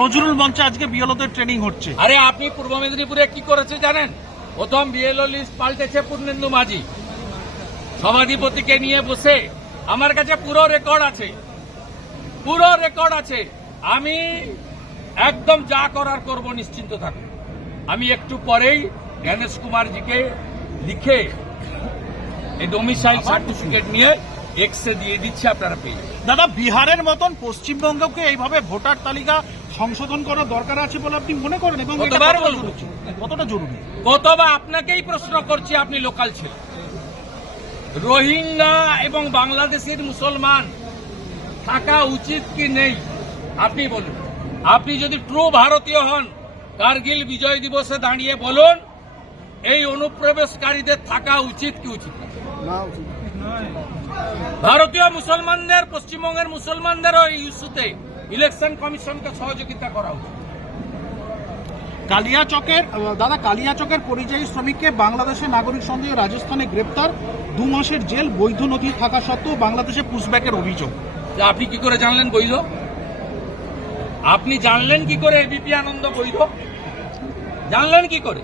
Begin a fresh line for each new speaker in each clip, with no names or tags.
নজরুল মঞ্চে আজকে বিএলওদের ট্রেনিং হচ্ছে।
আরে আপনি পূর্ব মেদিনীপুরে কি করেছে জানেন? প্রথম বিএলও লিস্ট পাল্টেছে পূর্ণেন্দু মাঝি। সভাধিপতিকে নিয়ে বসে আমার কাছে পুরো রেকর্ড আছে। পুরো রেকর্ড আছে। আমি একদম যা করার করব নিশ্চিন্ত থাকুন। আমি একটু পরেই জ্ঞানেশ কুমারজিকে লিখে এই ডোমিসাইল সার্টিফিকেট নিয়ে এক্সে দিয়ে দিচ্ছি আপনারা পেয়ে
দাদা বিহারের মতন পশ্চিমবঙ্গকে এইভাবে ভোটার তালিকা সংশোধন করা দরকার আছে বলে আপনি মনে করেন এবং
কতবার
কতটা
বলব?
জরুরি? কতটা জরুরি
কতবা আপনাকেই প্রশ্ন করছি আপনি লোকাল ছিলেন রোহিঙ্গা এবং বাংলাদেশের মুসলমান থাকা উচিত কি নেই আপনি বলুন আপনি যদি ট্রু ভারতীয় হন কার্গিল বিজয় দিবসে দাঁড়িয়ে বলুন এই অনুপ্রবেশকারীদের থাকা উচিত কি উচিত না? ভারতীয় মুসলমানদের পশ্চিমবঙ্গের মুসলমানদের এই ইস্যুতে ইলেকশন কমিশনকে সহযোগিতা করা উচিত।
কালিয়াচকের দাদা কালিয়াচকের পরিযায়ী শ্রমিককে বাংলাদেশের নাগরিক সন্দেহে রাজস্থানে গ্রেপ্তার দু মাসের জেল বৈধ নথি থাকা সত্ত্বেও বাংলাদেশে পুশব্যাকের অভিযোগ।
আপনি কি করে জানলেন বৈধ? আপনি জানলেন কি করে এবিপি আনন্দ বৈধ? জানলেন কি করে?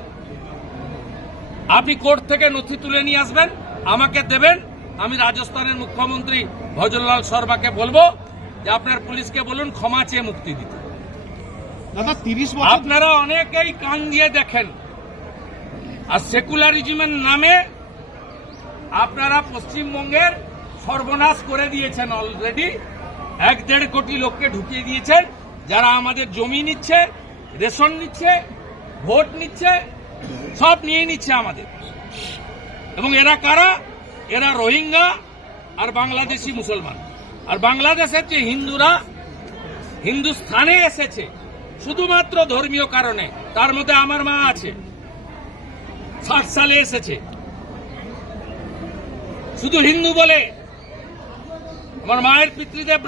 আপনি কোর্ট থেকে নথি তুলে নিয়ে আসবেন আমাকে দেবেন আমি রাজস্থানের মুখ্যমন্ত্রী ভজনলাল শর্মাকে বলব যে আপনার পুলিশকে বলুন ক্ষমা চেয়ে মুক্তি দিতে।
দাদা তিরিশ বছর
আপনারা অনেকেই কান দিয়ে দেখেন। আর সেকুলারিজমের নামে আপনারা পশ্চিমবঙ্গের সর্বনাশ করে দিয়েছেন অলরেডি এক দেড় কোটি লোককে ঢুকিয়ে দিয়েছেন। যারা আমাদের জমি নিচ্ছে রেশন নিচ্ছে ভোট নিচ্ছে সব নিয়ে নিচ্ছে আমাদের। এবং এরা কারা? এরা রোহিঙ্গা আর বাংলাদেশি মুসলমান। আর বাংলাদেশের যে হিন্দুরা হিন্দুস্থানে এসেছে শুধুমাত্র ধর্মীয় কারণে। তার মধ্যে আমার মা আছে ষাট সালে এসেছে। শুধু হিন্দু বলে আমার মায়ের পিতৃদেব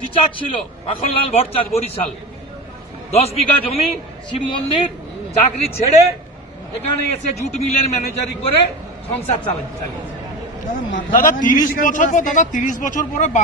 টিচার ছিল মাখনলাল ভট্টাচ বরিশাল। দশ বিঘা জমি শিব মন্দির চাকরি ছেড়ে এখানে এসে জুট মিলের ম্যানেজারি করে সংসার চালা চালিয়েছে
দাদা তিরিশ বছর পর দাদা তিরিশ বছর পরে